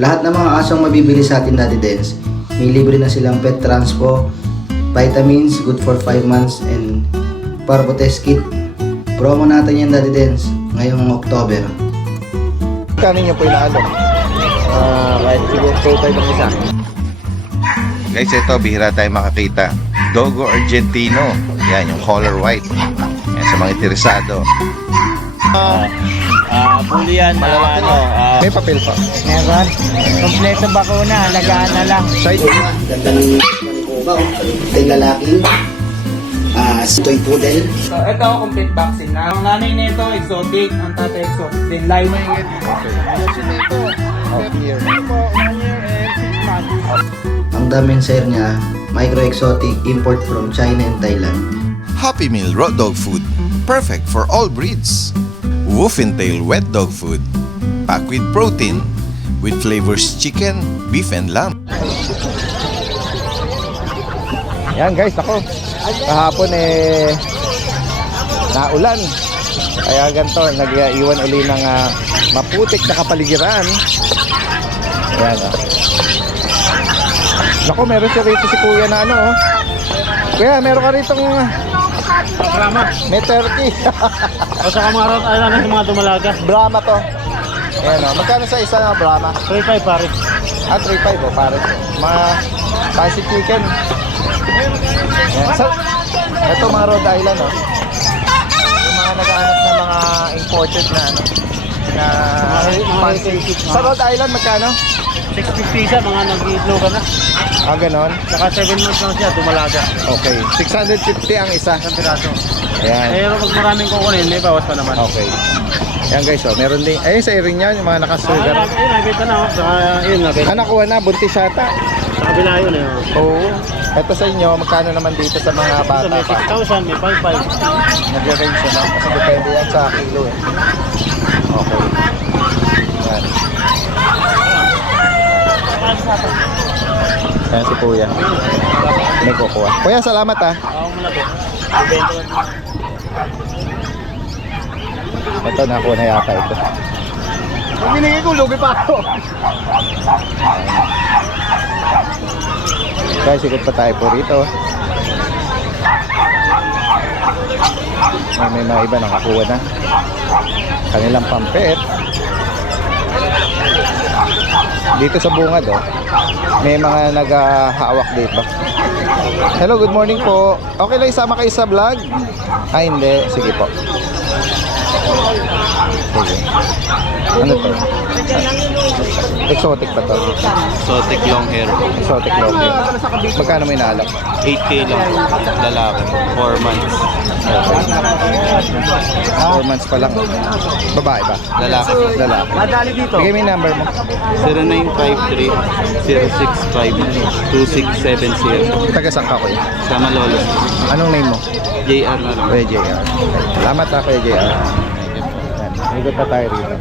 Lahat ng mga asong mabibili sa atin, Daddy Dens, may libre na silang pet transpo, vitamins, good for 5 months, and parvo test kit. Promo natin yan, Daddy Dens, ngayong October. Kano niyo po inaalok? Kahit siguro 2.5 ang isa. Guys, ito, bihira tayo makakita. Dogo Argentino. Yan, yung color white. Yan, sa mga interesado. Puli yan, May papel pa. meron. Kompleto bakuna, alagaan na lang. Side. Ganda ng kubaw, tay lalaki, toy poodle. So, ito, complete vaccine na. Ang nanay nito, exotic. Ang tatay, exotic. Then, live. Here. 1 year and 6 months. Ang daming sire niya, micro-exotic import from China and Thailand. Happy Meal Raw Dog Food. Perfect for all breeds. Wolf and Tail Wet Dog Food. Packed with protein. With flavors chicken, beef, and lamb. Yan guys, ako. Kahapon naulan. Kaya ganito, nag-iwan uli ng maputik na kapaligiran. Ayan Naku, meron siya rito si kuya na ano Kuya, meron ka rito Brahma. may turkey. O sa kamarot, ay namin yung mga dumalaga. Brahma to. Ayan magkano sa isa na Brahma? 3.5 pare. 3.5 pare. Mga fancy chicken. Ayan. Ito mga Rhode Island yung mga naghahanap ng mga imported na na fancy. Sa Rhode Island magkano? 650 siya, mga nag-i-flow ka na. Ganon. Saka 7 months lang siya, dumalaga. Okay, 650 ang isa. Isang piraso. Ayan. Pero pag maraming kukunin, may bawas pa naman. Okay. Yan guys, meron din. Ayun sa ring niya, yung mga nakasugar. Ayun, nakita na. Saka, yun, nakita. Nakuha na, buntis yata. Sa kabila yun, eh. Oo. Ito sa inyo, magkano naman dito sa mga Ito, bata may pa? 6,000, may 5,500. Nag-range yun, kasi depende yan sa kilo Okay. Yan. Yan si kuya. May kukuha. Kuya, salamat Ako muna po. Ibento lang. Ito, nakuha na yata ito. Kung binigay ko, lugi pa ako. Guys, ikot pa tayo po rito. May mga iba nakakuha na kanilang pampet. Dito sa bungad may mga naghahawak dito. Hello, good morning po. Okay lang isama kayo sa vlog? Hindi, sige po. Sige. Ano to? Exotic pa to? Exotic long hair. Exotic long hair. Magkano may naalak? 8K lang po. Lalaki. 4 months. Okay. 4 months pa lang. Babae ba? Lalaki. Lalaki. Madali dito. Bigay mo yung number mo. 0953-065-2670. Taga saan ka kuya? Sa Malolo. Anong name mo? JR na lang. Kuya JR. Salamat Kuya JR. Ikot pa tayo rito.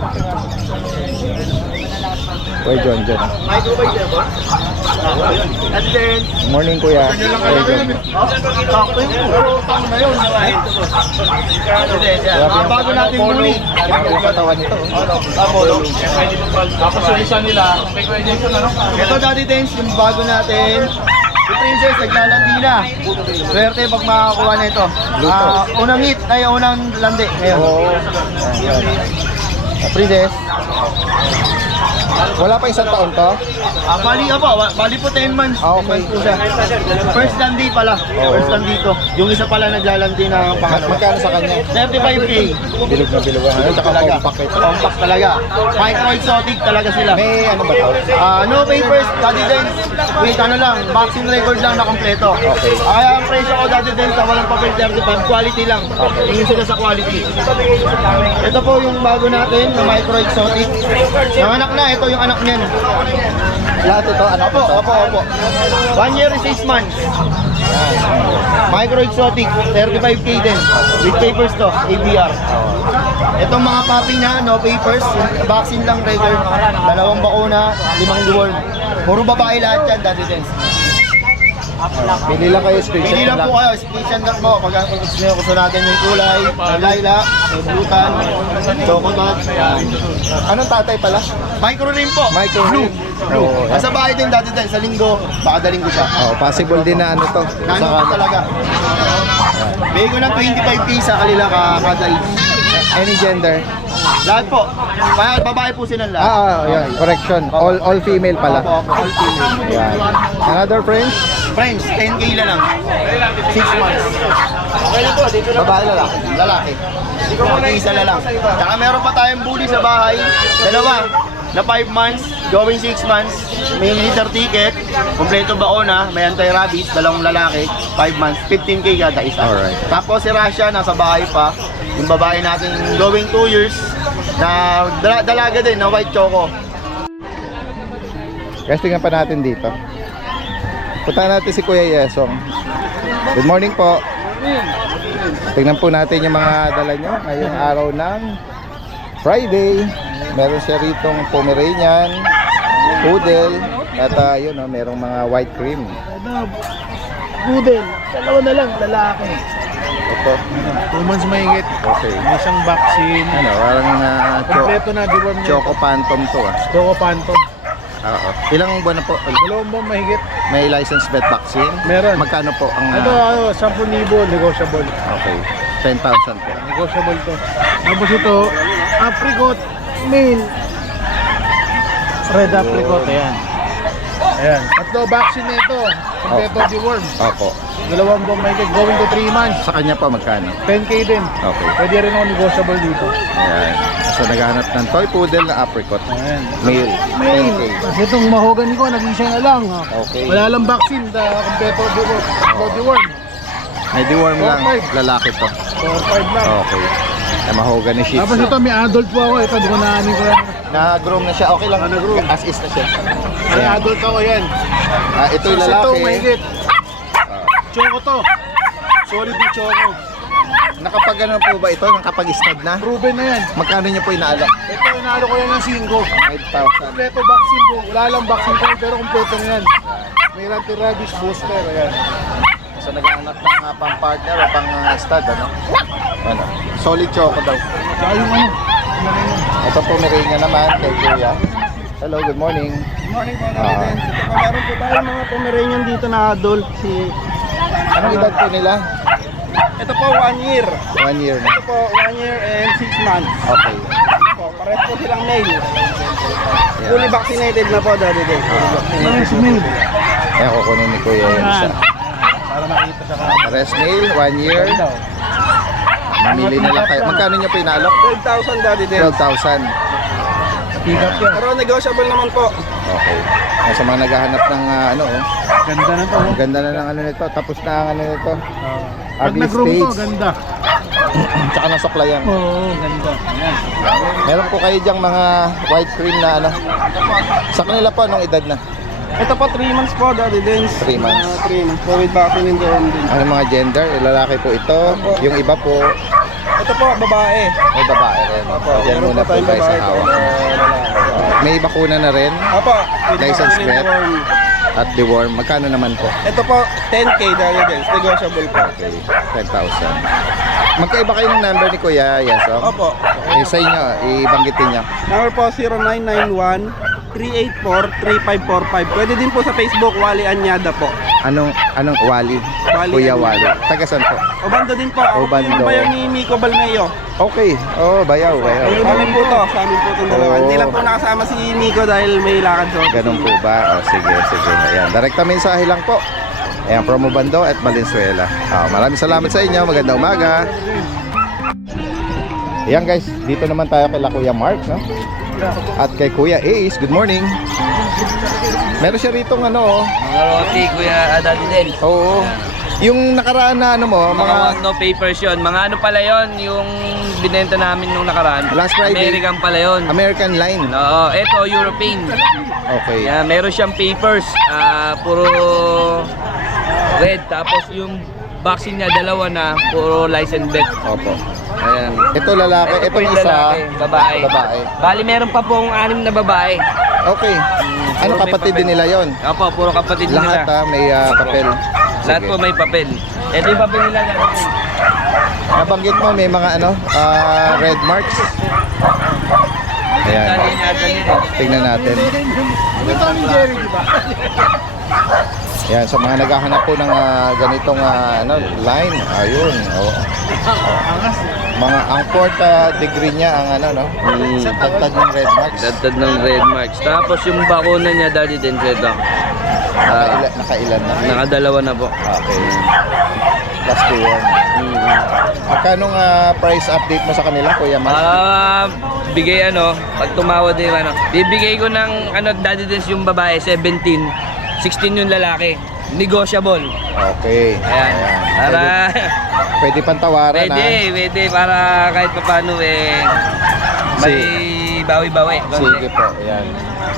Kuya John. Morning Kuya. Kuya John. Bago natin muli. Yung katawan nito. Tapos yung isa nila, ito Daddy Dens, yung bago natin. Si Princess, naglalandi na. Swerte pag makakuha na ito. Unang hit, ay unang landi ngayon. Oo. Princess. Wala pa isang taon to? Bali po 10 months. Okay. 10 months po siya. First landi pala. First landi to. Yung isa pala naglalandi na pangalawa. Magkano sa kanya? 35K. Bilog na bilog. Tsaka Talaga. compact ito. Compact talaga. Micro-exotic talaga sila. May ano ba to? No papers, Daddy Dens. Wait, ano lang, vaccine record lang na kompleto. Okay. Kaya ang presyo ko, Daddy Dens, na walang papel 35, quality lang. Tingin sila sa quality. Ito po yung bago natin na micro-exotic. Yung anak na, ito yung anak niyan. Lahat ito, ano po? Opo. 1 year and 6 months. Micro-exotic, 35K din. With papers to, ABR. Itong mga puppy niya, no papers. Vaccine lang record. 2 bakuna, 5 deworm. Puro babae lahat yan, Daddy Dens. Pili lang kayo, screenshot Pili lang lang. po kayo, split and duck po. Pag gusto natin yung kulay, may lilac, may blutan, chocolate. Anong tatay pala? Micro rin po. Micro Blue. ring. Oo, Nasa bahay din dati tayo, sa linggo, baka daling ko siya. Oh, possible din na ano to. Nano ko talaga. Bigay ko ng 25 piece sa kanila kada each. Any gender? Lahat po. Kaya babae po silang lahat. Yan. Correction. All female pala. Opo, all female. Yan. Another French? Friends, 10K na lang. 6 months. Babae lalaki? Lalaki. Mag-iisa na lang. Tsaka meron pa tayong bully sa bahay. Dalawa. Na 5 months, going 6 months. May litter ticket. Kompleto baona. May anti-rabies. Dalawang lalaki. 5 months. 15K kada isa. Alright. Tapos si Rasha, nasa bahay pa. Yung babae natin going 2 years. Na dalaga din, na white choco. Guys, tingnan pa natin dito. Punta natin si Kuya Yesong. Good morning po. Tingnan po natin yung mga dala nyo ngayong araw ng Friday. Meron siya ritong Pomeranian, Poodle, at yun, merong mga white cream. Poodle. Dalawa na lang, lalaki. Ito. 2 months mahigit. Okay. May isang vaccine. Ano, parang Kompleto na, deworm niya. Choco Phantom to Choco Phantom. Oo. Ilang buwan na po? 2 buwan mahigit. May license vet vaccine? Meron. Magkano po ang... Ito, 10,000, negotiable. Okay. 10,000 po. Negotiable to. Tapos ito, apricot, male. Red apricot, ayan. Ayan. Tatlo vaccine na ito. Kompleto deworm. Opo. 2 buwan mahigit, going to 3 months. Sa kanya po magkano? 10K din. Okay. Pwede rin ako negotiable dito. Ayan. So naghanap ng toy poodle na apricot. Ayan. Male. 10K. Kasi itong mahogany ko, nag-isa na lang. Ha? Okay. Wala lang vaccine, kompleto deworm. Deworm. May deworm lang. 4-5. Lalaki to. 4-5 lang. Okay. Na mahogany shih Tapos tzu. ito, may adult po ako. Ito, di ko naanin ko yan. Na-groom na siya. Okay lang. Na-groom. As is na siya. May adult ako yan. Ito yung Ito, lalaki. mahigit. Choco to. Solid yung choco. Nakapag ano po ba ito? Nakapag-stud na? Proven na yan. Magkano niyo po inaalok? Ito, inalo ko yan ng 5. 5,000. Kompleto vaccine po. Wala lang vaccine po, pero kompleto na yan. May anti-rabies booster. Ayan. So naghahanap ng pang-partner o pang-stud, ano? Ano? Solid choco daw. Kaya yung ano. Ito po Pomeranian naman, kay Kuya. Hello, good morning. Good morning po, Ah. Ito po, meron po tayong mga Pomeranian dito na adult. Anong edad po nila? Ito po, 1 year. 1 year na. Ito po, 1 year and 6 months. Okay. Po, pares po silang male. Fully vaccinated na po, Daddy Day. Nice male. Kaya kukunin ni Kuya yung isa. Para makita sa camera. Rest nail, 1 year. Mamili na lang kayo. Magkano niyo po inaalok? 12,000, Daddy Day. 12,000. Pick-up yan. Pero negotiable naman po. Okay. Kaya sa mga naghahanap ng ano, Ganda na to. ang ganda na ng ano nito. Tapos na ang ano nito. Pag Ugly nag-room to, stage. ganda. Tsaka nasuklayan. Oo, ganda. Ayan. Meron po kayo diyang mga white cream na ano. Sa kanila po, anong edad na? Ito po, 3 months po, Daddy Dens. 3 months. 3 months po with vaccine in their own din. Ano mga gender? Lalaki po ito. Yung iba po, Ito po, babae. may babae rin. Diyan Meron muna po tayong tayo sa babae, hawak. lalaki. May bakuna na rin. Opo, with License vaccine in vet. their own. At deworm. Magkano naman po? Ito po, 10K, Daddy Dens. Negotiable po. Okay, 10,000. Magkaiba kayo ng number ni Kuya Yesong? Opo. Sa inyo, ibanggitin niyo. Number po, 0991-384-3545. Pwede din po sa Facebook, Wally Anyada po. Anong Wally? Wally Kuya Anyada. Wally. Taga saan po? Obando din po. Ako po Obando. yung bayan ni Miko Balmeo. Okay. Oh, bayaw. Sa amin po to. Sa amin po itong dalawa. Oo. Hindi lang po nakasama si Miko dahil may lakad sa office. Ganun po ba? Oh, sige. Ayan. Direkta mensahe lang po. Ayan, from Obando at Valenzuela. Maraming salamat sa inyo. Magandang umaga. Ayan guys, dito naman tayo kay Kuya Mark, no? At kay Kuya Ace. Good morning. Meron siya ritong ano, Mga roti, Kuya Daddy din. oo. Yung nakaraan na ano mo, Mga mga no papers yun. Mga ano pala yun, yung binenta namin nung nakaraan. Last Friday. American pala yun. American line. Oo, eto European. Okay. Yeah, meron siyang papers. Puro red. Tapos yung vaccine niya, dalawa na. Puro license vet. Opo. Ayan. Ito lalaki, ito po yung isa. lalaki, babae. Babae. Bali, meron pa pong 6 na babae. Okay. Ano, Puro may kapatid papel. din nila yon? Opo, puro kapatid Lahat nila. may papel. Lahat Sige. po may papel. Ito yung papel nila. Nabanggit mo may mga red marks. Ayan. Dali niya, dali niya. Tingnan natin. Ito ang Jerry, di ba? Yan, sa mga naghahanap po ng ganitong line, ayun. Oh. Mga ang fourth degree niya ang tagtad ng red marks. Dagdag ng red marks. Tapos yung bakuna niya, dali din dito. Nakailan na. Nakadalawa na po. Okay. Plus 2 1. Magkano price update mo sa kanila, Kuya Mark? Bigay pag tumawad din bibigay ko ng daddy din yung babae 17, 16 yung lalaki. Negotiable. Okay. Ayan. Para Pwede pantawaran pwede para kahit paano may bawi-bawi. Sige po, ayan.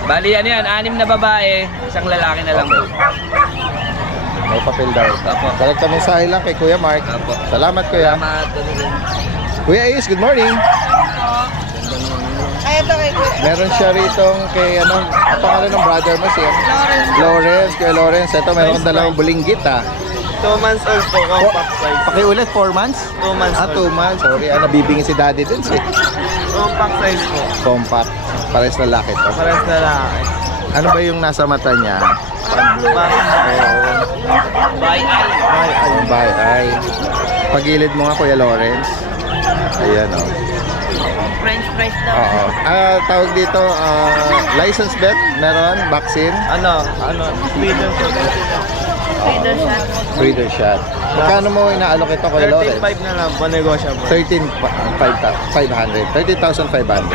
Bali yan, 6 na babae, isang lalaki na lang po. May papel daw. Apo. Direkta mensahe lang kay Kuya Mark. Apo. Salamat, Kuya. Kuya Ace, good morning. Ay, ito kay Kuya. Meron siya ritong kay ang pangalan ng brother mo siya? Lawrence, Kuya Lawrence. Ito, meron kang dalawang bulinggit 2 months old po, compact size. Pakiulit, 4 months? 2 months 2 months. Sorry, nabibingin si Daddy din siya. Compact size po. Compact. Pares lalaki to. Pares na lang. Ano ba yung nasa mata niya? By eye. Pagilid mo nga, Kuya Lawrence. Ayan, oh. French fries daw. Oo. Tawag dito, license bet, meron, vaccine, Sweden po. Feeder shot. breeder shot. Magkano mo inaalok ito, Kuya Lawrence? 13.5 na lang po, negotiable. 13,500. 30,500.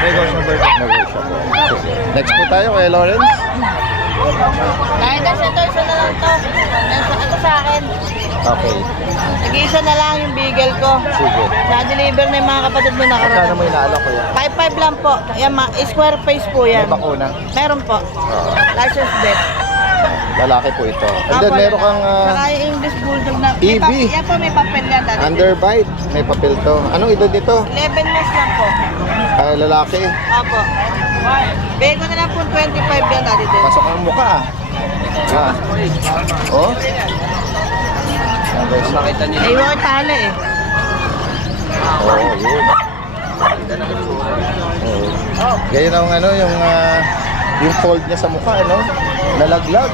Negotiable. Negotiable. Sige. Next po tayo, Kuya Lawrence. Kahit isa na lang to. Ito sa akin. Okay. Nag-iisa na lang yung bigel ko. Sige. Na-deliver na yung mga kapatid mo Magkano nakaraan. mo inaalok, Kuya? 5-5 lang po. Yan, square face po May yan. bakuna. Meron po. Oo. License bet. Lalaki po ito. And then meron kang Saka yung English Bulldog na. EB. Yan po, may papel yan. Dati. underbite. May papel to. Anong edad nito? 11 months lang po. Lalaki. Opo. Bigay ko na lang po 25 yan dati din. Pasok ang mukha Oh? Makita niyo. Ay, huwag tali eh. Oo, yun. Oo. Ganyan ang yung fold niya sa mukha, nalaglag.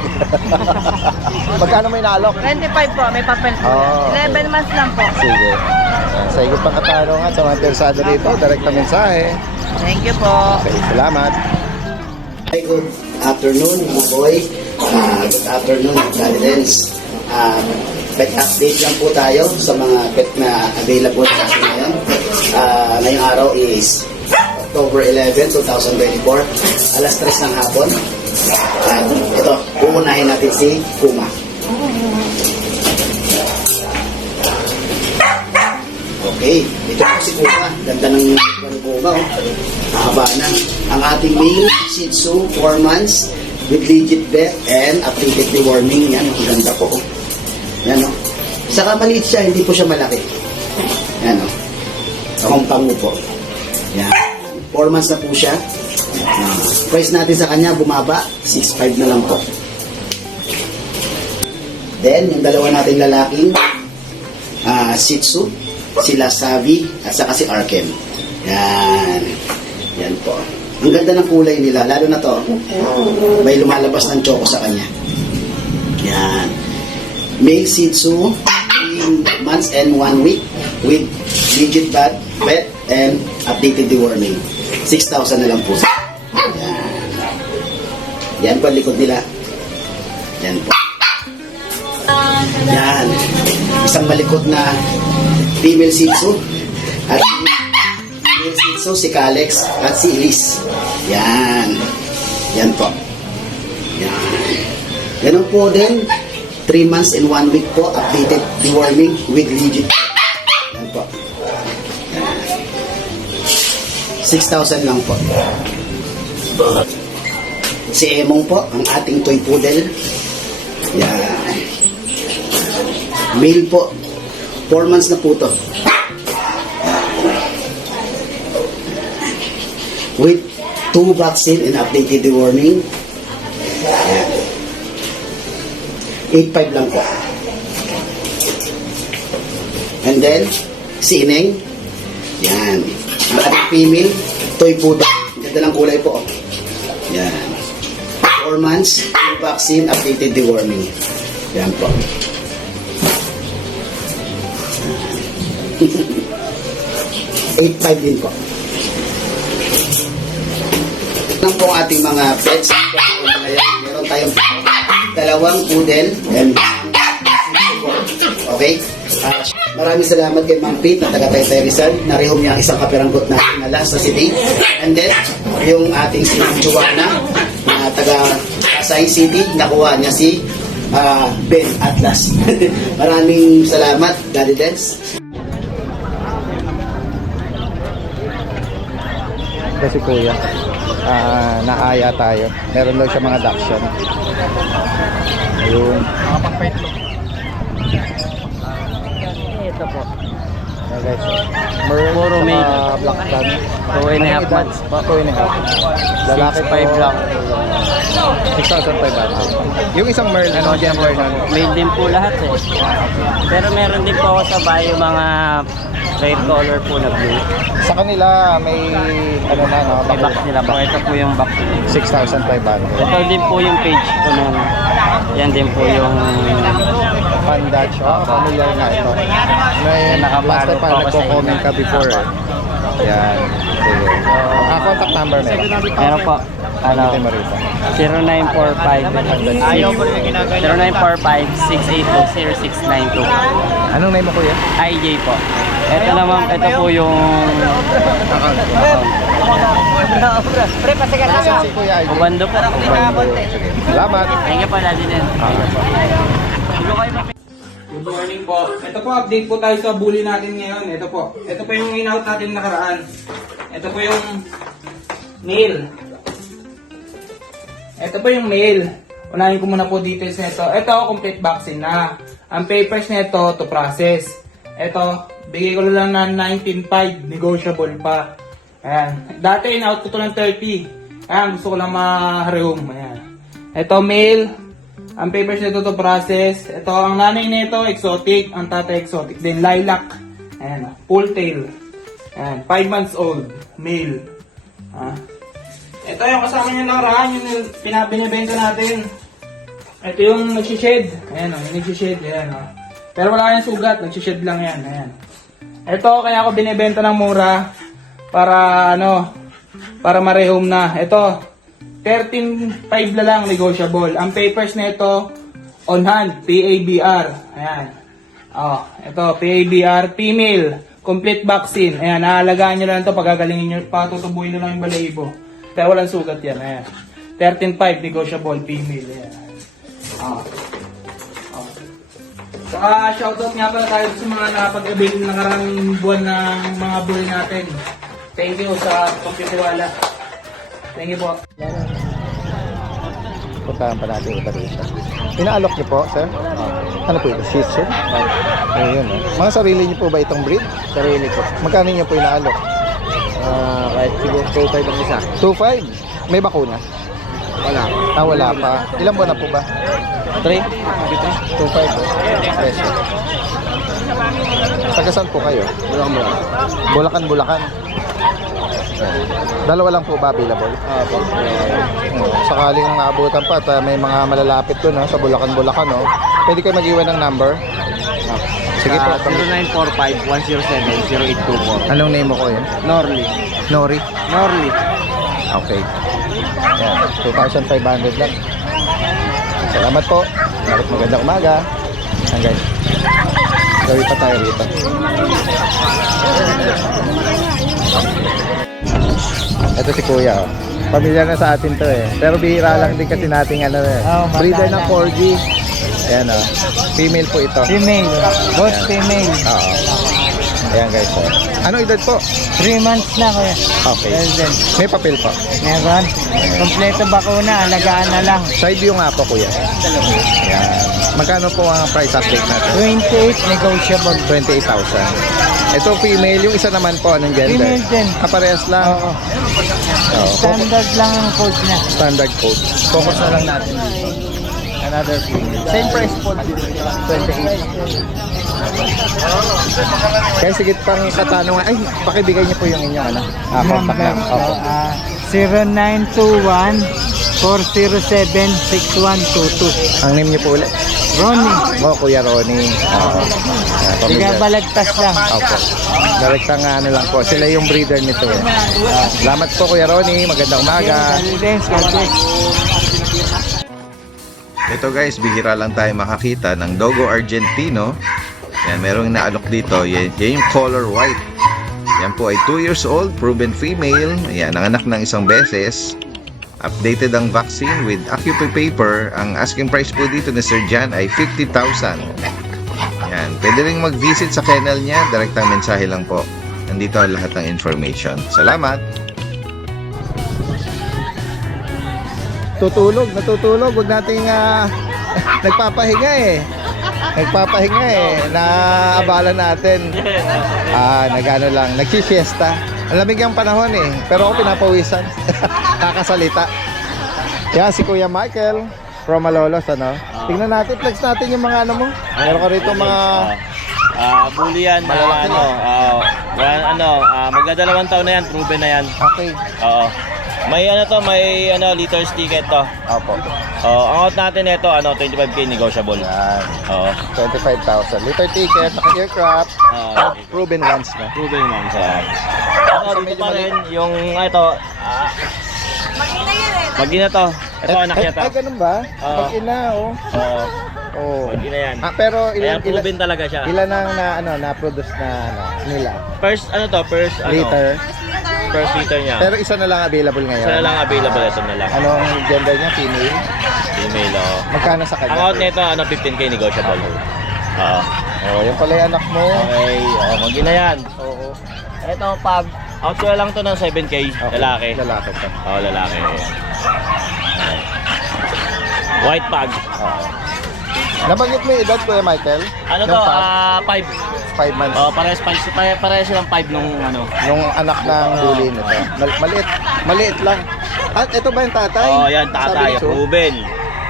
Magkano may naalok? 25 po, may papel po. Oh, okay. 11 months lang po. Sige. Sa higit pang katanungan sa mga interesado rito, direkta mensahe. Thank you po. Okay, salamat. Hi, good afternoon mga boy. Good afternoon, Daddies. Pet update lang po tayo sa mga pet na available sa atin ngayon. Ngayong araw is October 11, 2024. Alas 3 ng hapon. Ito, uunahin natin si Kuma. Okay, ito po si Kuma. Ganda ng Kuma, oh. Mahaba na. Ang ating male Shih Tzu, 4 months, with legit vet and updated deworming. Yan, ang ganda po. Yan, o. Saka maliit siya, hindi po siya malaki. Yan, o. Akong pango po. Yan. 4 months na po siya. Price natin sa kanya, bumaba. 6.5 na lang po. Then, yung dalawa nating lalaking Shih Tzu, sila Savi, at saka si Arken. Yan. Yan po. Ang ganda ng kulay nila, lalo na to. May lumalabas ng choco sa kanya. Yan. Male Shih Tzu, 3 months and 1 week with legit vet and updated deworming. 6,000 na lang po. Yan. Yan po ang likod nila. Yan po. Yan. Isang malikot na female Shih Tzu at male Shih Tzu si Kalex at si Elise. Yan. Yan po. Yan. Ganun po din 3 months and 1 week po updated deworming with legit. Yan po. Yan. 6,000 lang po. Si Emong po, ang ating toy poodle. Yan. Male po. 4 months na po to. with 2 vaccine and updated deworming. Ayan. 8.5 lang po. And then, sineng. Yan. Ang ating female, toy poodle. Ganda ng kulay po. Yan. 4 months, 2 vaccine, updated deworming. Yan po. 8.5 din po. Lang po ang ating mga pets. Meron tayong 2 poodle and okay? Maraming salamat kay Ma'am Pete na taga Taytay Rizal. Narehom niya ang isang kapiranggot na inala sa city. And then, yung ating si Ma'am Joanna na taga Pasay City, nakuha niya si Ben Atlas. Maraming salamat, Daddy Dens. Kasi kuya, naaya tayo. Meron daw siya mga dachshund. Ayun. Ito po. Ayan guys. Puro male. black tan. 2.5 months po. 2.5. Lalaki 6.5 lang. 6,500. Yung isang merl, ano gender nun? Male din po lahat eh. Pero meron din po ako sa bayo mga red color po na blue. Sa kanila, may ano na, no? May box nila po. Ito po yung box. 6,500. Ito din po yung page ko nun. Yan din po yung Pandach. Oh, familiar na ito. May last time pa nagko-comment ka before. Yan. Sige. Contact number meron. meron po. Ano? Hindi mo rito. 0945-682-0692. Anong name mo kuya? IJ po. Ito naman, ito po yung Nasaan si kuya? Ubando po. Sige. Salamat. Thank you po, Daddy Nen. Good morning po. Ito po, update po tayo sa bully natin ngayon. Ito po. Ito po yung in-out natin nakaraan. Ito po yung male. Ito po yung male. Unahin ko muna po details nito. Ito, complete vaccine na. Ang papers nito to process. Ito, bigay ko lang na 19.5. Negotiable pa. Ayan. Dati in-out ko to ng 30. Ayan, gusto ko lang ma-resume. Ayan. Ito, male. Ang papers nito to process. Ito, ang nanay nito, exotic. Ang tatay, exotic din. Lilac. Ayan, full tail. Ayan, 5 months old. Male. Ito yung kasama niya nakaraan, yung pinabinibenta natin. Ito yung nagsished. Ayan o, yung nagsished. Ayan o. Pero wala yung sugat, nagsished lang yan. Ayan. Ito, kaya ako binibenta ng mura. Para ano, para ma-rehome na. Ito, 13.5 na lang negotiable. Ang papers nito on hand, PABR. Ayan. Oh, ito PABR female, complete vaccine. Ayan, naalagaan niyo lang 'to, pagagalingin niyo, patutubuin niyo lang yung balahibo. Pero walang sugat 'yan. Ayan. 13.5 negotiable female. Ayan. Oh. Oh. Saka shoutout nga pala tayo sa mga nakapag-avail ng nakarang buwan ng mga bully natin. Thank you sa pagtitiwala. Thank you po. Puntahan pa natin ito rito. Inaalok niyo po, sir? Ano po ito? Shih Tzu? Ayun, eh. Mga sarili niyo po ba itong breed? Sarili po. Magkano niyo po inaalok? Kahit siguro 2.5 ang isa. 2.5? May bakuna? Wala. Wala pa. Ilang buwan na po ba? 3? 2.5. Presyo. Taga saan po kayo? Bulacan. Dalawa lang po ba available? Sakaling naabutan pa at may mga malalapit doon sa Bulacan, no? Pwede kayo mag-iwan ng number? Sige po. 0945-107-0824. Anong name mo ko yun? Norly. Nori? Norly. Okay. Yan, 2,500 lang. Salamat po. Magandang umaga. Yan guys. Gawin pa tayo rito. Ito si Kuya. Oh. Pamilyar na sa atin to eh. Pero bihira lang din kasi nating breeder ng Corgi. Ayan o. Female po ito. Female. Both female. Oo. Ayan guys po. Anong edad po? 3 months na kuya. Okay. May papel po. Meron. Kompleto bakuna, alagaan na lang. Side view nga po kuya. Ayan. Magkano po ang price update natin? 28 negotiable. 28,000. Ito female, yung isa naman po, anong gender? Female din. Parehas lang. Oo. Oo. Standard lang ang code niya. Standard code. Focus na lang natin dito. Another female. Same price po, 28. Kaya sige pang katanungan, ay, pakibigay niyo po yung inyong ano. Contact lang. Opo. 0921-407-6122. Ang name niyo po ulit? Ronnie. Oh, Kuya Ronnie. Oo. Tiga balagtas lang. Opo. Direktang ano lang po. Sila yung breeder nito eh. Salamat po Kuya Ronnie. Magandang umaga. Ito guys, bihira lang tayo makakita ng Dogo Argentino. Yan, merong inaalok dito. Yan yung color white. Yan po ay 2 years old, proven female. Ayan, nanganak ng isang beses. Updated ang vaccine with Occupy paper. Ang asking price po dito ni Sir Jan ay 50,000. Yan, pwede rin mag-visit sa kennel niya. Direktang mensahe lang po. Nandito ang lahat ng information. Salamat! Natutulog. Huwag nating nagpapahinga eh. Naabala natin. Nagano lang, nagsisiesta. Ang lamig ang panahon eh, pero ako pinapawisan. Kakasalita. Kaya si Kuya Michael from Malolos, ano? Tingnan natin, flex natin yung mga ano mo. Meron ka rito mga Bully yan na magdadalawang taon na yan, proven na yan. okay. Oo. May liters ticket to. Opo. Ang out natin ito, 25k negotiable. Yan. Oo. 25,000. Liter ticket, naka-aircraft. Proven once na. Proven naman sa. Dito pa rin yung ito. Mag-ina to. Ito anak niya to. Ay, ganun ba? Oo. Mag-ina, oh. Oo. Oh. Mag-ina yan. Pero Kaya proven talaga siya. ilan ang na-produce nila? First Liter. First liter niya. Pero isa na lang available ngayon. Isa na lang available, ito na lang. Ano ang gender niya? Female? Email, oh. Magkano sa Ang kanya? out nito, 15k negotiable. Oo. Oh, yung pala yung anak mo. Okay, mag-ina yan. Oo. Ito, pag out ko na lang to ng 7k, Okay. lalaki. Lalaki pa. Oo, lalaki. White pug. Nabanggit mo yung edad, Kuya Michael? Ano Yung to? pug? 5. 5 months. Oh, parehas silang 5 nung Yung anak ng bully nito. Maliit lang. At ito ba yung tatay? Oh, yan, tatay. Sabi ni Su, Ruben.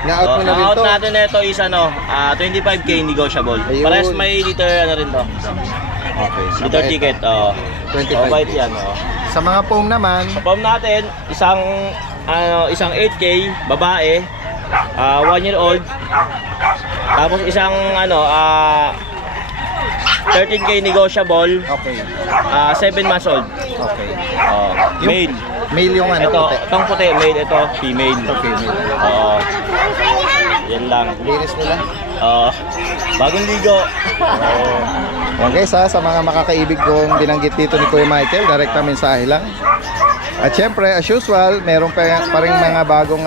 Na-out mo na Ang rin out to. natin nito is 25k negotiable. Ayun. Parehas may liter rin to. Okay. Liter ticket. Oh. 25. White yan. Oh. Sa mga foam naman, Sa palm natin, isang 8k babae, 1 year old. Tapos isang 13k negotiable, okay. 7 months old. Okay. Male. Male yung ano, Ito, puti. itong puti, male, ito, female. Okay, male. Oo. Yan lang. Linis nila. Bagong ligo. Yan guys ha, sa mga makakaibig kong binanggit dito ni Kuya Michael, direkta mensahe lang. At syempre, as usual, meron pa rin mga bagong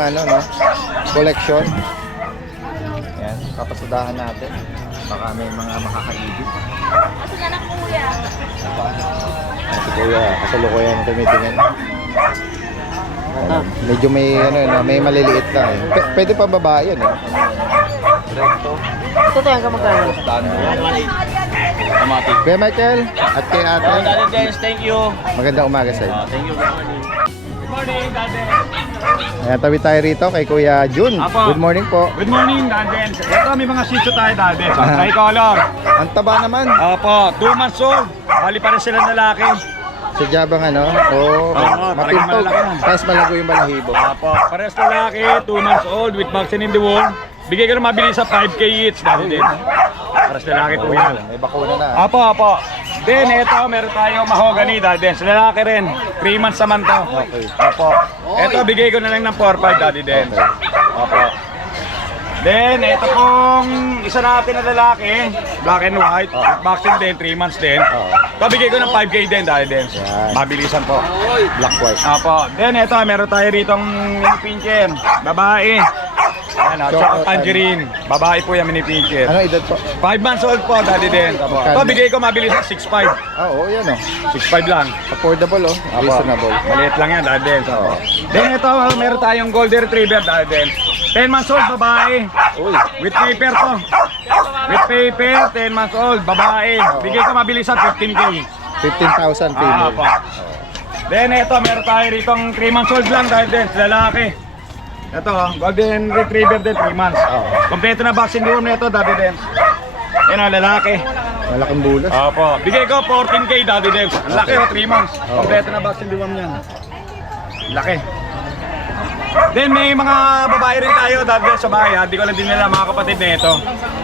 collection. Yan, kapasudahan natin. Baka may mga makakaibig. Si Kuya, kasalukuyan tumitingin. Medyo may may maliliit lang eh. Pwede pa babae yan eh. Recto. Ito tayo hanggang magkano? Automatic. Kuya Michael at kay ate, Daddy Dance, thank you. magandang umaga sa inyo. Thank you, good morning. Good morning, Daddy. Ayan, tawid tayo rito kay Kuya Jun. Apo. Good morning po. Good morning, Dadens. Ito, may mga shih tzu tayo, Dadens. Tricolor. Ang taba naman. Opo, 2 months old. Bali pa rin sila lalaki. Sa Jabang Oo, mapimpog. talagang malaki yan. Tapos malago yung balahibo. Opo, pares lalaki, 2 months old with vaccine in the womb. Bigay ko na mabilis sa 5k each, Dadens. Pares lalaki po yan. May bakuna na. Opo. Then, ito, meron tayong mahogany, Dadens. Lalaki rin, 3 months naman to. Okay. Opo. Ito, bigay ko na lang ng 4-5, Daddy Dens. Opo. Then, ito pong isa natin na lalaki, black and white, vaccine din, 3 months din. Ito, bigay ko ng 5k din, Daddy Dens. Yan. Mabilisan po. Black white. Opo. Then, ito, meron tayo ritong mini pincher, babae. Ano, chocolate tangerine. Babae po yung mini pincher. Ano edad po? 5 months old po, Daddy Dens. Opo. Ito, bigay ko mabilis ng 6.5. Oo, yan 6.5 lang. Affordable Opo. Reasonable. Maliit lang yan, Daddy Dens. Opo. Then ito, meron tayong golden retriever Daddy Dens. 10 months old, babae. Uy, With paper to. With paper, 10 months old, babae. Bigay ko mabilisan, 15K. 15,000 female. Po. Then ito, meron tayo ritong 3 months old lang Daddy Dens, lalaki. Ito, golden retriever din, 3 months. Kompleto na vaccine deworm na ito Daddy Dens. Yan o, lalaki. Malaking bulas. Opo. Bigay ko 14K Daddy Dens. Ang laki o, 3 months. Kompleto na vaccine deworm yan. Laki. Then may mga babae rin tayo Daddy Dens sa bahay ha. Di ko lang din nila mga kapatid na ito.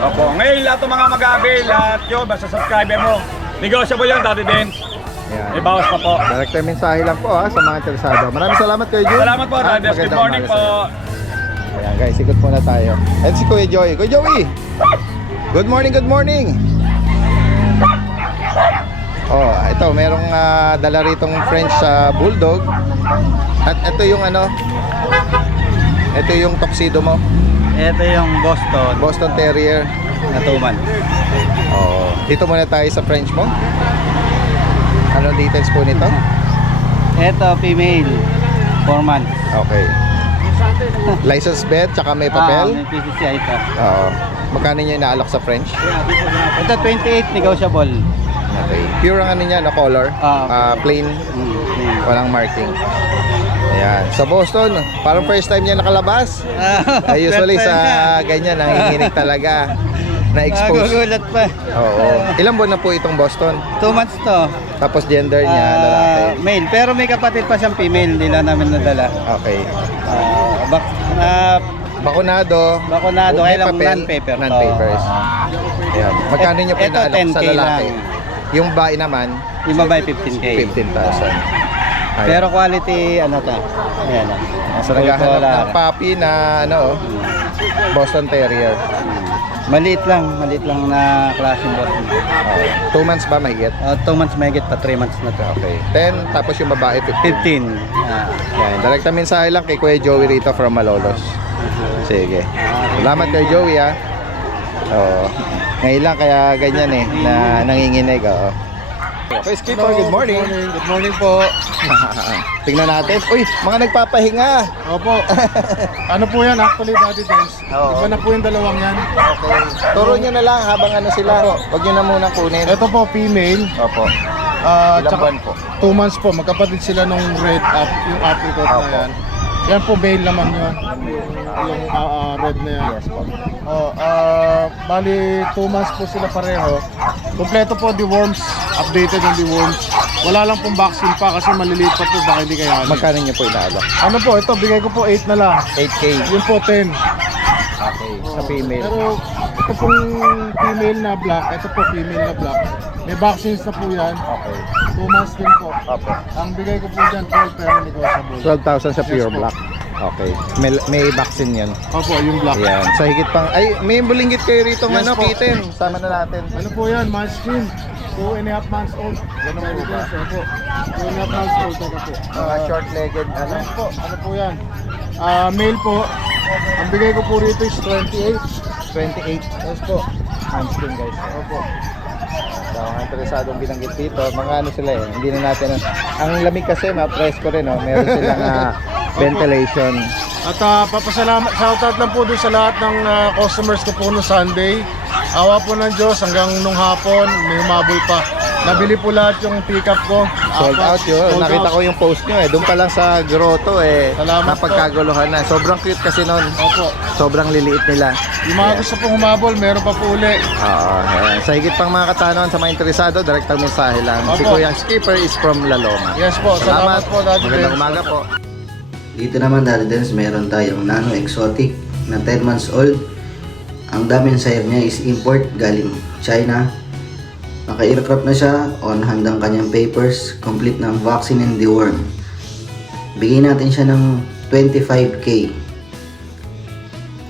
Opo. Ngayon lahat ng mga mag-avail, lahat yun, basta subscriber mo. Negotiable yan Daddy Dens. May Yan. bawas pa po. Director mensahe lang po sa mga interesado. Maraming salamat Kuya Jun. Salamat po Daddy Dens. Good Magandang morning umaga po. sa'yo. Ayan guys, ikot muna tayo. And si Kuya Joey. Kuya Joey! Good morning, good morning! Oh, ito, merong dala ritong French Bulldog. At ito yung ano, ito yung tuxedo mo. Ito yung Boston Terrier. na 2 months. Oh, dito muna tayo sa French mo. Anong details po nito? Ito, female, 4 months. Okay. License bet, tsaka may papel. May PCCI ito. Oo. Magkano niya inaalok sa French? Ito, 28, negotiable. Okay. Pure ang ano niya, no, color. Plain, walang marking. Ayan. Sa Boston, parang first time niya nakalabas. Usually sa ganyan, nanginginig talaga. Na-expose. Nagugulat pa. Oo. Ilang buwan na po itong Boston? 2 months to. Tapos gender niya, lalaki. Male, pero may kapatid pa siyang female, hindi lang namin nadala. Okay. Bakunado, Bakunado. kaya May lang papel, non-paper. Non-papers. Ayan. Magkano niyo po Ito, inaalok sa 10K lalaki? lang. Yung bae naman, Yung babae 15K. 15,000. Ayan. Pero quality, ano to? Ayan. Sa naghahanap ng puppy na ano, Boston Terrier. Maliit lang na klaseng Boston. 2 months ba mahigit? 2 months may pa 3 months na to. Okay. 10, tapos yung babae 15. 15. Yan. Direkta mensahe lang kay Kuya Joey rito from Malolos. Sige. Salamat kay Joey ha. Oo. Ngayon lang kaya ganyan na nanginginig. Oo. Okay, Skipper, good morning. Good morning po. Tingnan natin. Uy, mga nagpapahinga. Opo. Ano po yan actually, Daddy Dens? Oo. Iba na po yung dalawang yan. Okay. Turo nyo na lang habang ano sila. Huwag nyo na muna kunin. Ito po, female. Opo. Ilang Tsaka buwan po? 2 months po. Magkapatid sila nung red up, yung apricot na Opo. yan. Yan po, male naman yun. Yung red na yan. Yes po. Bali, 2 months po sila pareho. Kompleto po deworms. Updated yung deworms. Wala lang pong vaccine pa kasi maliliit pa po. Baka hindi kaya. Magkano nyo po inaalok? Ano po, ito, bigay ko po 8 na lang. 8K. Yun po, 10. Okay. Sa female. Pero ito pong female na black, ito po female na black. May vaccines na po yan. Okay. 2 months din po. Opo. Ang bigay ko po dyan, 12 pero negotiable. 12,000 sa pure Yes po. black. Okay. May vaccine yan. Opo, yung black. Yan. Sa higit pang... Ay, may bulinggit kayo rito Yes ano, po. kitten. Sama na natin. Ano po yan, Munchkin. 2.5 months old. Ganun po ba? Opo. 2.5 months old na po. Mga short-legged, ano? Yes po, ano po yan? Male po. Ang bigay ko po rito is 28. 28. Yes po. Munchkin, guys. Opo. So, mga interesadong binanggit dito, mga ano sila hindi na natin, ang lamig kasi, ma-presko rin, meron silang ventilation. At papasalamat, shoutout lang po dun sa lahat ng customers ko po no Sunday. Awa po ng Diyos hanggang nung hapon, may humabol pa. Nabili po lahat yung pickup ko. Sold out yun. Sold Nakita out. ko yung post nyo doon pa lang sa grotto Salamat napagkaguluhan na. Sobrang cute kasi noon. Opo. Sobrang liliit nila. Yung mga gusto pong humabol, meron pa po uli. Ayan. Sa higit pang mga katanungan sa mga interesado, direktang mensahe lang. Si Opo. Kuya Skipper is from Laloma. Yes po, salamat po, Daddy Magandang Dens. umaga po. Dito naman Daddy Dens, meron tayong nano exotic na 10 months old. Ang daming sire niya is import galing China. Naka-aircraft na siya, on hand ang kanyang papers, complete ng vaccine and deworm. Bigyan natin siya ng 25K.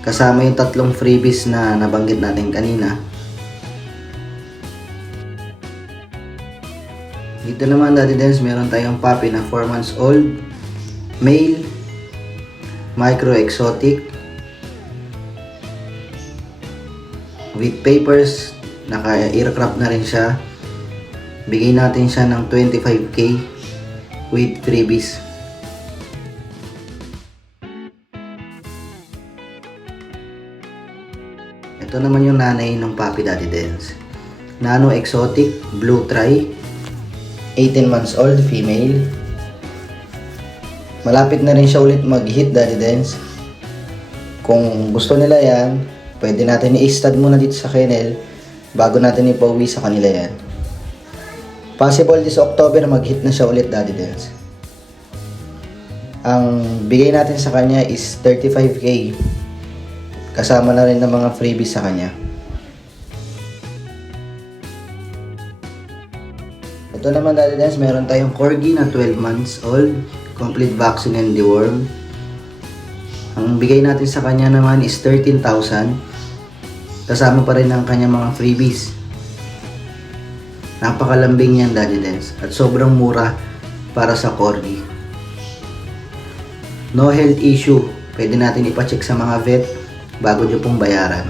Kasama yung 3 freebies na nabanggit natin kanina. Dito naman Daddy Dens, meron tayong puppy na 4 months old, male, micro exotic, with papers, naka-aircraft na rin siya. Bigay natin siya ng 25K with freebies. Ito naman yung nanay ng puppy Daddy Dens. Nano Exotic Blue Tri, 18 months old, female. Malapit na rin siya ulit mag-hit Daddy Dens. Kung gusto nila yan, pwede natin i-stud muna dito sa kennel bago natin ipauwi sa kanila yan. Possible this October mag-hit na siya ulit Daddy Dens. Ang bigay natin sa kanya is 35k. Kasama na rin ng mga freebies sa kanya. Ito naman Daddy Dens, meron tayong corgi na 12 months old, complete vaccine and deworm. Ang bigay natin sa kanya naman is 13,000. Kasama pa rin ang kanyang mga freebies. Napakalambing yan Daddy Dens at sobrang mura para sa corgi. No health issue, pwede natin ipacheck sa mga vet bago nyo pong bayaran.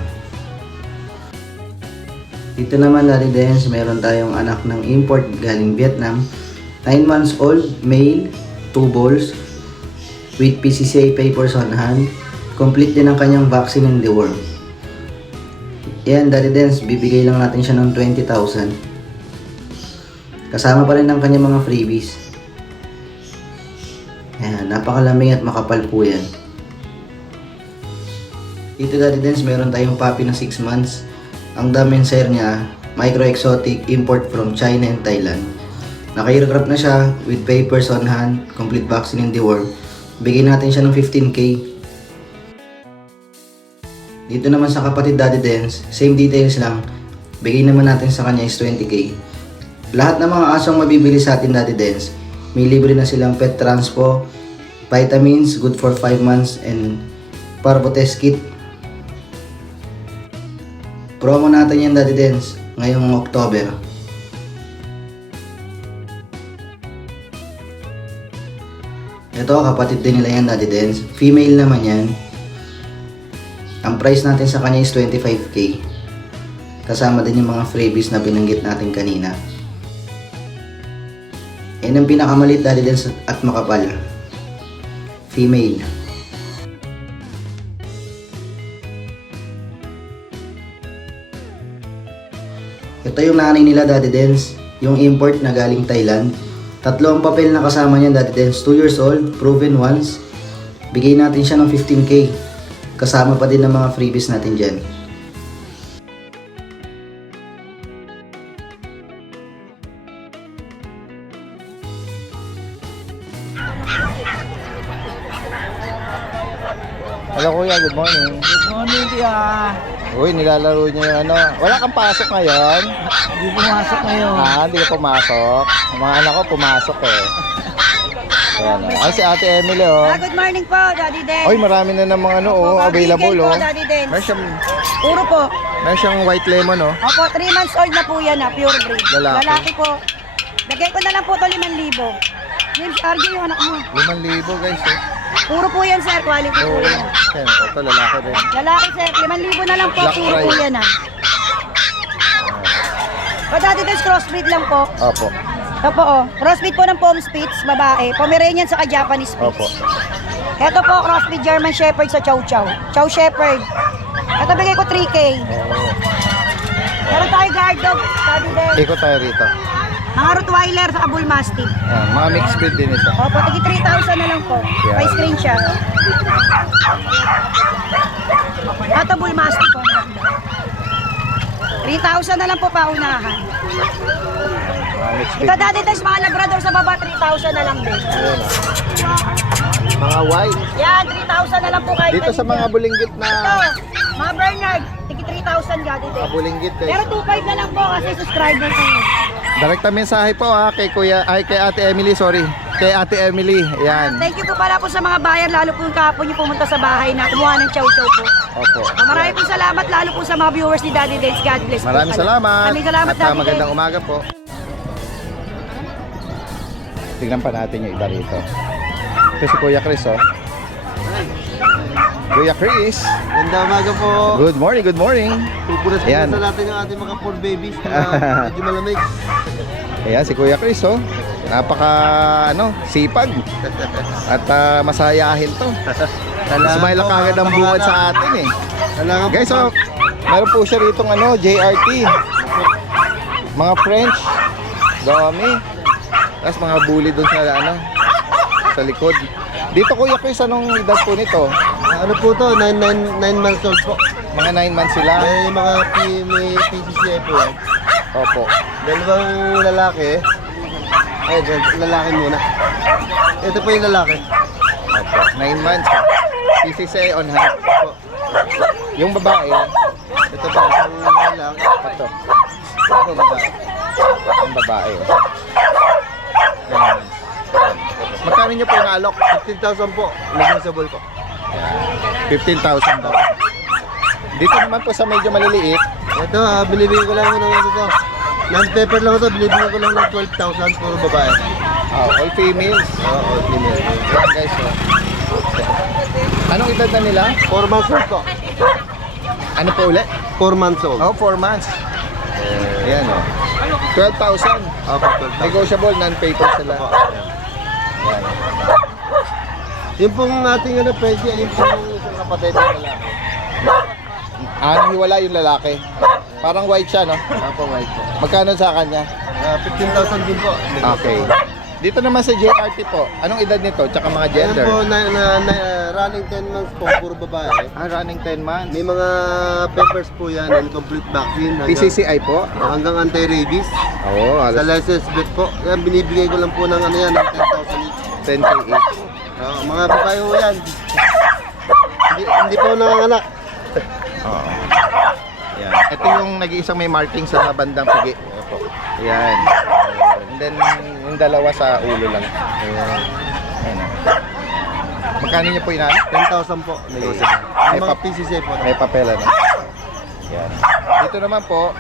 Dito naman Daddy Dens, meron tayong anak ng import galing Vietnam, 9 months old, male, 2 balls, with PCCA papers on hand, complete din ang kanyang vaccine and deworm. Yan Daddy Dens, bibigay lang natin siya ng 20,000. Kasama pa rin ang kanyang mga freebies. Ayan, napakalambing at makapal po yan. Dito Daddy Dens, meron tayong puppy na 6 months. Ang Damenser niya, micro exotic, import from China and Thailand. Naka-aircraft na siya with papers on hand, complete vaccine and deworm. Bigyan natin siya ng 15k. Dito naman sa kapatid Daddy Dens, same details lang. Bigay naman natin sa kanya is 20k. Lahat ng mga asong mabibili sa atin Daddy Dens, may libre na silang pet transpo, vitamins, good for 5 months, and parvo test kit. Promo natin yan Daddy Dens ngayong October. Ito, kapatid din nila yan Daddy Dens. Female naman yan. Ang price natin sa kanya is 25k. Kasama din yung mga freebies na binanggit natin kanina. Yan ang pinakamalit Daddy Dens at makapal. Female. Ito yung nanay nila Daddy Dens. Yung import na galing Thailand. 3 ang papel na kasama niya Daddy Dens. 2 years old, proven once. Bigay natin siya ng 15k. Kasama pa din ng mga freebies natin dyan. Hello kuya, good morning. Good morning, Tia. Uy, nilalaro niyo yung ano. Wala kang pasok ngayon? Hindi pumasok ngayon. Hindi ka pumasok. Ang mga anak ko pumasok eh. Ayan o. Ay, si Ate Emily oh. Good morning po, Daddy Den. Oy, marami na ng mga ano oh, available oh. Daddy Den. Meron Puro po. siyang white lemon oh. Opo, 3 months old na po yan pure breed. Lalaki. po. Lagay ko na lang po to 5,000. James RJ yung anak mo. 5,000 guys eh. Puro po yan sir, quality po yan. Yan, ito lalaki rin. Lalaki sir, 5,000 na lang po, Black puro po Pride. yan O Daddy Den, crossbreed lang po. Opo. Ito po crossbreed po ng Palm Spitz, babae. Pomeranian sa Japanese Spitz. Opo. Ito po, crossbreed German Shepherd sa Chow Chow. Chow Shepherd. Ito bigay ko 3K. Meron tayo guard dog, Daddy Den. Ikot tayo rito. Mga Rottweiler sa Bull Mastiff. Yan, mga mixed breed din ito. Opo, tigi 3,000 na lang po. Yeah. May screen siya. Ito Bull Mastiff po. 3,000 na lang po paunahan. Mga mixed Ito breed. Daddy Den, mga Labrador sa baba, 3,000 na lang din. Ayan, mga white. Yan, 3,000 na lang po kahit Dito sa kanina. mga bulinggit Ito, na mga Bernard, tigi 3,000 Daddy Den. mga bulinggit Pero guys. 2,500 na lang po kasi subscriber ko. Direkta mensahe po kay kay Ate Emily, sorry. Kay Ate Emily. Ayan. Thank you po pala po sa mga bayan, lalo po yung kahapon yung pumunta sa bahay na kumuha ng chow chow po. Opo. Maraming po salamat, lalo po sa mga viewers ni Daddy Dens. God bless po. Maraming salamat. Maraming salamat, At Daddy magandang Dens. umaga po. Tingnan pa natin yung iba rito. Ito si Kuya Chris, oh. Kuya Chris. Ganda umaga po. Good morning, good morning. Pupunas Ayan. natin yung ating mga poor babies na medyo malamig. Ayan, si Kuya Chris, oh. Napaka, sipag. At masayahin to. Smile lang kagad ang bungad sa atin, eh. Kailangan Guys, oh, Meron po siya rito JRT. Mga French. Dami. Tapos mga bully doon sa sa likod. Dito Kuya Chris, anong edad po nito? Ano po to? 9 months old po. Mga 9 months sila. May PCCI po yan. Opo. Dalawang lalaki. Lalaki muna. Ito po yung lalaki. Opo. 9 months. PCCI on hand. Opo. Yung babae, Ito pa, isang lalaki. ito. Ito babae. Yung babae. Ayan. Magkano nyo po naalok? 15,000 po. Negotiable po. 15,000 daw. Dito naman po sa medyo maliliit, Ito, binibigyan ko lang ng ano to. Non-paper lang ito, binibigyan ko lang ng 12,000 puro babae. all females. Oo, female. Yan guys, oh. Anong edad na nila? 4 months old po. Ano po ulit? 4 months old. Oh, 4 months. Ayan oh. 12,000. Opo, 12,000. Negotiable, non-paper sila. Yan. Yung pong ating pwede, yung pong isang kapatid na lalaki. Hiwala yung lalaki. Parang white siya, no? Opo, white po. Magkano sa kanya? 15,000 din po. Okay. Dito naman sa JRT po, anong edad nito? Tsaka mga Ayan gender? po, running 10 months po, puro babae. Running 10 months. May mga papers po yan, and complete vaccine. PCCI po? Hanggang anti-rabies. Oo, Sa license plate po. Yan, binibigay ko lang po ng ano yan, ng 10,000 each. 10K each. Mga babae po yan. Hindi po nanganganak. Oo. Yan. Ito yung nag-iisang may marking sa bandang pigi. Opo. Yan. And then, yung dalawa sa ulo lang. Ayan. Ayan. Magkano niyo po inaan? 10,000 po. May May mga pap- PCC po. May papel ano? Yan. Dito naman po,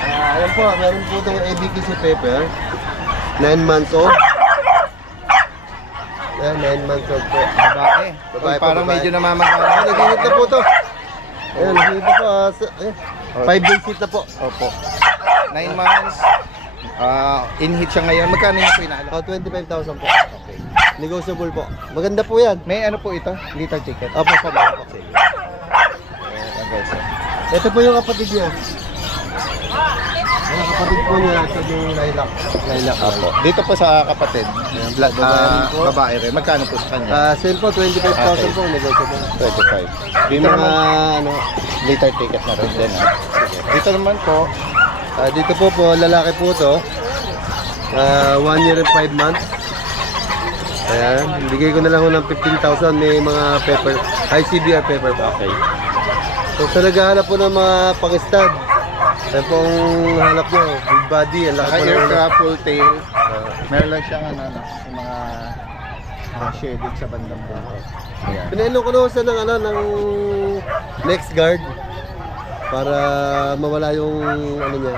Ayan po, meron po itong ABQC paper. 9 months old. Ayan, 9 months old po. babae. Babae po, Parang babae. medyo namamagana. Nag-init na po to. Ayan, nag-init na po. 5 days hit na po. Opo. 9 months. In-hit siya ngayon. Magkano niyo po inaan? 25,000 po. Okay. Negotiable po. Maganda po yan. May ano po ito? Liter ticket? Opo, po. Ayan guys. Ito po yung kapatid niya. Yung kapatid po niya, ito yung lilac. Lilac. Opo. Dito po sa kapatid. Ayan, black babae rin po. Babae rin. Magkano po sa kanya? Same po, 25,000 po. Negotiable. 25. Yung mga, ano, Liter ticket na rin din. Sige. Dito naman po, dito po, lalaki po to. 1 year and 5 months. Ayan, bigay ko na lang ho ng 15,000. May mga paper, ICBR paper po. okay. So sa naghahanap po ng mga Pakistan, ayan pong hanap nyo, big body, ang laki Saka po ng aircraft, full tail. Meron lang siyang yung mga shaded sa bandang punto. Ayan. Pinailo ko na sa ng next guard para mawala yung ano niya,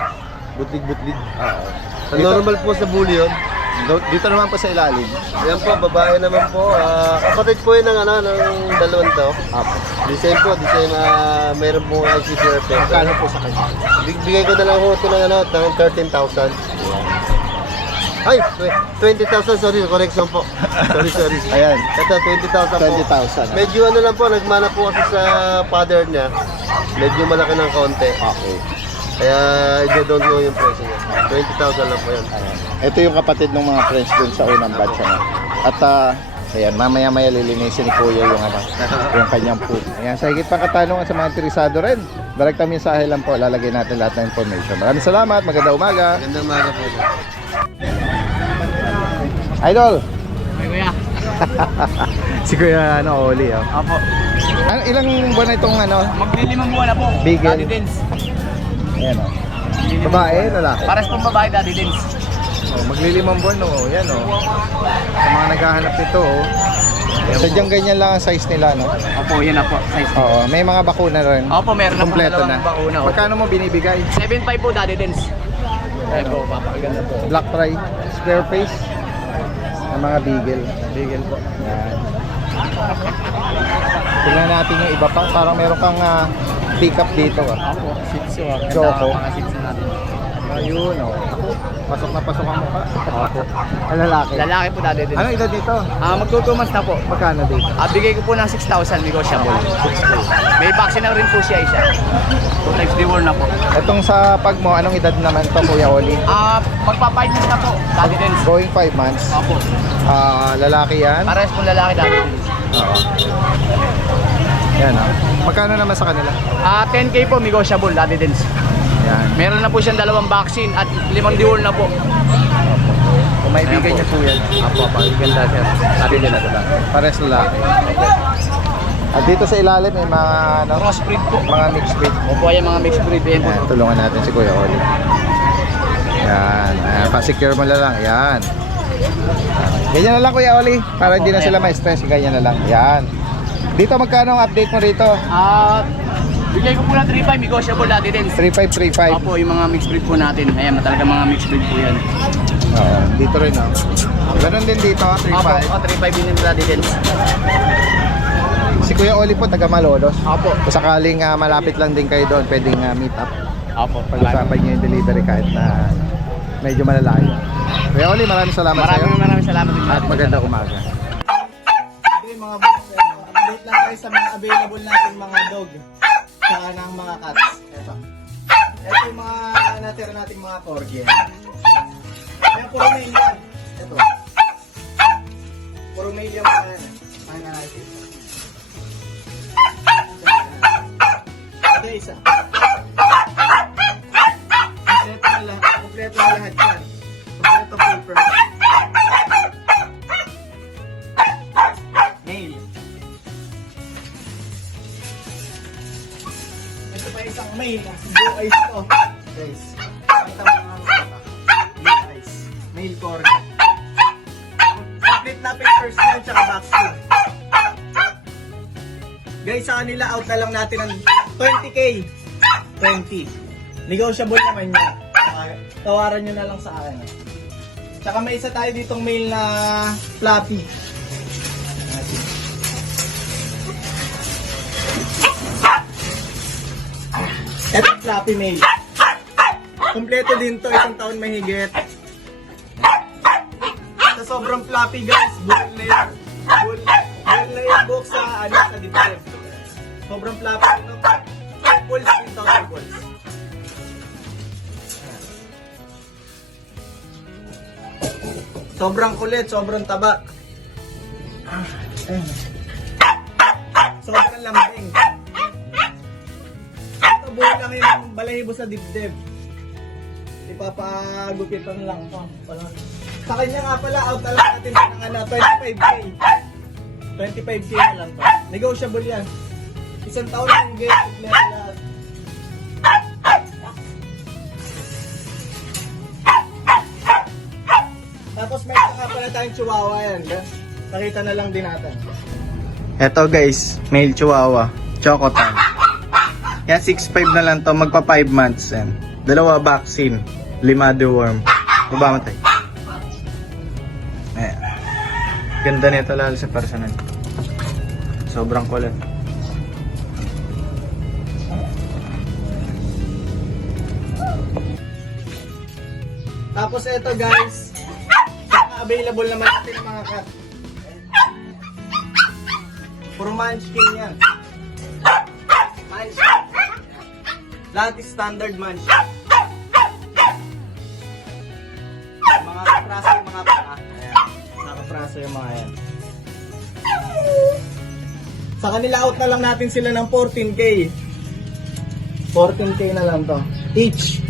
butlig-butlig. Ang normal po sa bully yun. Dito naman po sa ilalim. Yan po, babae naman po. Kapatid po yun ng dalawang to. Design po, mayroon po ICBR paper. Magkano po sa kanya? Bigay ko na lang ho ito ng 13,000. Ay, 20,000, sorry, correction po. Sorry. Ayan. Ito, 20,000 po. 20,000. Medyo ano lang po, nagmana po kasi sa father niya. Medyo malaki ng kaunti. Okay. Kaya i-down ko yung presyo niya. 20,000 lang po yan. Ito yung kapatid ng mga friends dun sa unang batch. At ayan, mamaya-maya lilinisin ni Kuya yung yung kanyang food. Ayan, sa higit pang katanungan sa mga interesado rin, direkta mensahe lang po, lalagay natin lahat ng information. Maraming salamat, magandang umaga. Magandang umaga po. Idol! Ay, kuya. Si Kuya Oli. Apo. Ilang buwan na itong Maglilimang buwan na po. Bigel. Daddy Dens. Ayan o. Babae, lalaki. Pares pong babae, Daddy Dens. Maglilimang buwan o. Yan o. Sa mga naghahanap nito o. Sadyang ganyan lang ang size nila, no? Opo, yan na po. Size. Oo, may mga bakuna rin. Opo, meron na po Kompleto na. dalawang bakuna. Opo. Magkano mo binibigay? 7.5 po, Daddy Dens. Ay po, papakaganda po. Black try, square face, ng mga beagle. Bigel po. Yan. Tingnan natin yung iba pa. Parang meron kang pick up dito. Opo, 6 po. Choco. Mga 6 natin. Ayun, oh. Pasok na pasok ang mukha. Opo. Ang lalaki. Lalaki po Daddy Dens. Anong edad dito? Magtutumas na po. Magkano dito? Bigay ko po ng 6,000 negotiable. May vaccine na rin po siya isa. 2 times reward na po. Itong sa pag mo, anong edad naman to, Kuya Oli? Magpa-5 months na po, Daddy Dens. Going 5 months. Opo. Lalaki yan. Parehas po lalaki, Daddy Dens. Yan Magkano naman sa kanila? 10K po, negotiable, Daddy Dens. Yan. Meron na po siyang 2 vaccine at 5 reward na po. Kung may bigay niya po yan. Apo, ganda siya. Daddy Dens. Pares lalaki. At dito sa ilalim may mga Crossbreed po. mga mixed breed. Opo, yung mga mixed breed. Yan po. Yan, tulungan natin si Kuya Oli. Yan, pa-secure mo na lang. Yan. Ganyan na lang Kuya Oli, para hindi na sila ma-stress. Ganyan na lang. Yan. Dito magkano ang update mo rito? Bigay ko po ng 3.5 negotiable, Daddy Dens. 3535. Opo, yung mga mixed breed po natin. Ayan, talaga mga mixed breed po yan. Oo, dito rin Ganon din dito, Opo, 35. 3.5 din yung Daddy Dens. Si Kuya Oli po taga Malolos. Opo. Kung sakaling malapit lang din kayo doon, pwedeng meet up. Opo, Pag-usapan niyo yung delivery kahit na medyo malalayo. Kuya Oli, maraming salamat sa iyo. Maraming salamat din. At magandang umaga. Okay mga boss, update lang tayo sa mga available nating mga dog saka ng mga cats. Ito yung mga natira nating mga corgi. Ayan, puro male yan. Ito. Puro male yung mga yan. Mga natin. Ito isa. Kompleto na lahat yan. Kompleto paper. Male. Ito pa isang male. Blue eyes to. Guys. Ito mga blue eyes. Male corgi. Complete na papers yan tsaka vaccine. Guys, sa kanila out na lang natin ng 20k. 20. Negotiable naman yan. Tawaran nyo na lang sa akin. Tsaka may isa tayo ditong male na floppy. Ito floppy male. Kompleto din to, 1 taon mahigit. Sa sobrang floppy guys, bull na yung book sa sa dibdib. Sobrang floppy ito. Balls without balls. Sobrang kulit, sobrang taba. Sobrang lambing. Ito buo lang yung balahibo sa dibdib. Ipapagupitan lang to. Sa kanya nga pala, out na lang natin ng 25k. 25k na lang to. Negotiable yan. 1 taon lang gate. Lahat. Tapos may saka pala tayong chihuahua yan. Nakita na lang din natin. Eto guys, male chihuahua, Chocotan. Yan 6'5" na lang to, magpa 5 months yan. 2 vaccine, 5 deworm. Mabamatay. Ayan. Ganda nito lalo sa personal. Sobrang kulit. Tapos eto guys, available naman natin yung mga cat. Puro munchkin yan. Munchkin. Lahat is standard munchkin. Mga kapraso yung mga paa. Ayan. Mga kapraso yung mga yan. Sa kanila out na lang natin sila ng 14k. 14k na lang to. Each.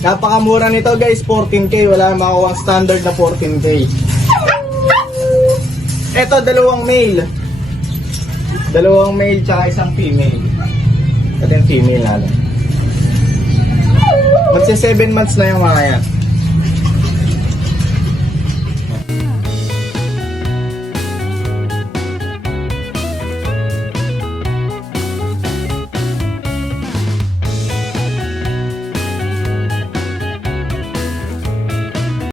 Napakamura nito guys, 14k. Wala makuha standard na 14k. Ito, 2 male. 2 male tsaka isang female. Ito yung female natin. Magsa 7 months na yung mga yan.